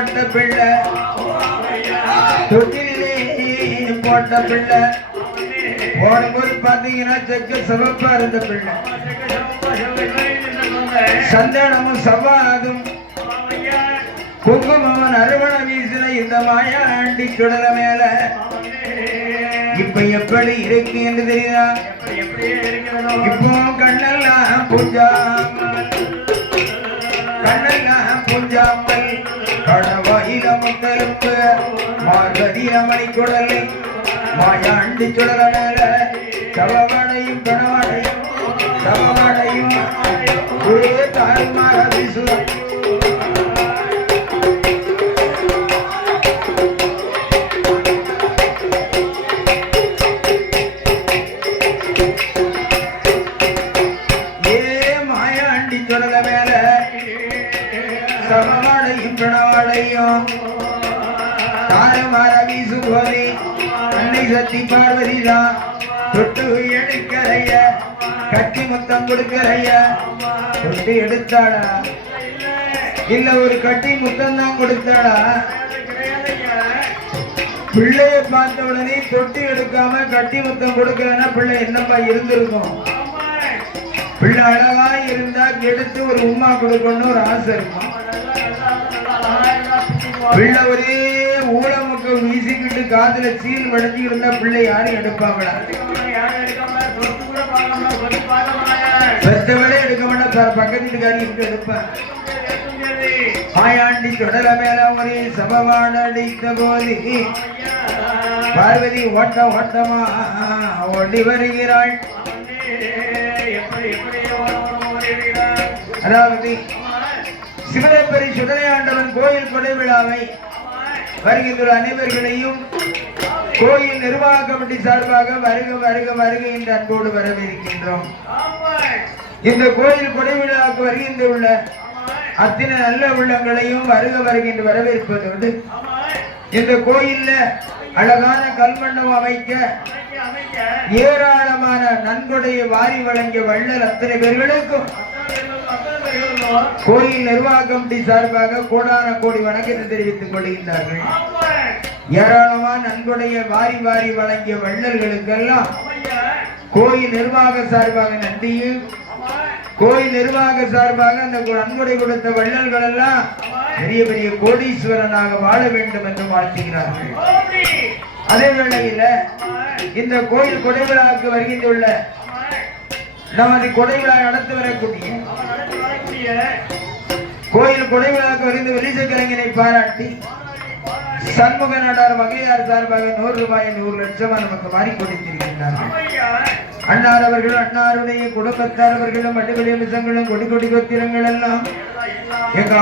போட்ட பிள்ளை தொட்டிலே போட்ட பிள்ளை போடும்போது பாத்தீங்கன்னா செக்க சிவப்பா இருந்த பிள்ளை சந்தனமும் சவாதும் குங்குமம் அறுவண வீசுல இந்த மாயாண்டி சுடல மேல இப்ப எப்படி இருக்கு என்று தெரியுதா? இப்போ கண்ணெல்லாம் பூஞ்சாமல் கடவாயில முத்தலுப்பு மார்கதி ரமணி குடலை மாயாண்டி சுடல மேல சவவடையும் கணவடையும் சவவடையும் ஒரே தாய்மார வீசு சமமடையும் பிணவடையும் தாரமார வீசு போதே அன்னை சக்தி பார்வதிதான் தொட்டு எடுக்கிறைய கட்டி முத்தம் கொடுக்கிறைய தொட்டு எடுத்தாடா இல்ல ஒரு கட்டி முத்தம் தான் கொடுத்தாடா பிள்ளைய பார்த்த உடனே தொட்டி எடுக்காம கட்டி முத்தம் கொடுக்கலன்னா பிள்ளை என்னப்பா இருந்திருக்கும்? பிள்ளை அழகா இருந்தா எடுத்து ஒரு உமா கொடுக்கணும்னு ஒரு ஆசை இருக்கும். பிள்ளை ஒரே ஊழமுக்கு வீசிக்கிட்டு காதுல சீல் வடைஞ்சி இருந்தா பிள்ளை யாரும் எடுப்பாங்களா? பெத்தவளே எடுக்க மாட்டா, பக்கத்து வீட்டுக்காரி எடுப்பேன். மாயாண்டி தொடர மேல ஒரே சபவான அடித்த போது பார்வதி ஓட்ட ஓட்டமா ஓடி வருகிறாள். அதாவது சிவனேஸ்வரி சுடலையாண்டவன் கோயில் கொடை விழாவை வருகின்ற அனைவர்களையும் கோயில் நிர்வாக கமிட்டி சார்பாக வருக வருக வருக என்று அன்போடு வரவேற்கின்றோம். இந்த கோயில் கொடை விழாவுக்கு வருகின்ற அத்தனை நல்ல உள்ளங்களையும் வருக வருகின்ற வரவேற்பதோடு இந்த கோயில்ல அழகான கல்மண்டபம் அமைக்க ஏராளமான நன்கொடையை வாரி வழங்கிய வள்ளல் அத்தனை பேர்களுக்கும் கோயில் நிர்வாக கமிட்டி சார்பாக கோடான கோடி வணக்கத்தை தெரிவித்துக் கொள்கின்றார்கள். ஏராளமான நன்கொடையை வாரி வாரி வழங்கிய வள்ளல்களுக்கெல்லாம் கோயில் நிர்வாக சார்பாக நன்றியும், கோயில் நிர்வாக சார்பாக அந்த நன்கொடை கொடுத்த வள்ளல்கள் எல்லாம் பெரிய பெரிய கோடீஸ்வரனாக வாழ வேண்டும் என்று வாழ்த்துகிறார்கள். அதே வேளையில இந்த கோயில் கொடை விழாவுக்கு வருகின்ற நமது கொடை விழா நடத்தி வரக்கூடிய கோயில் கொடை விழாவுக்கு வருகின்ற வெளிச்சக்கலைஞனை பாராட்டி சண்முக நாடார் மகளிர் சார்பாக 100 ரூபாய் 100 லட்சம் நமக்கு மாறி கொடுத்திருக்கின்றார்கள். அன்னார் அவர்களும் அன்னாருடைய குடும்பத்தார் அவர்களும் அடிப்படை மிசங்களும் கொடி கொடி கொத்திரங்கள் எல்லாம் எங்க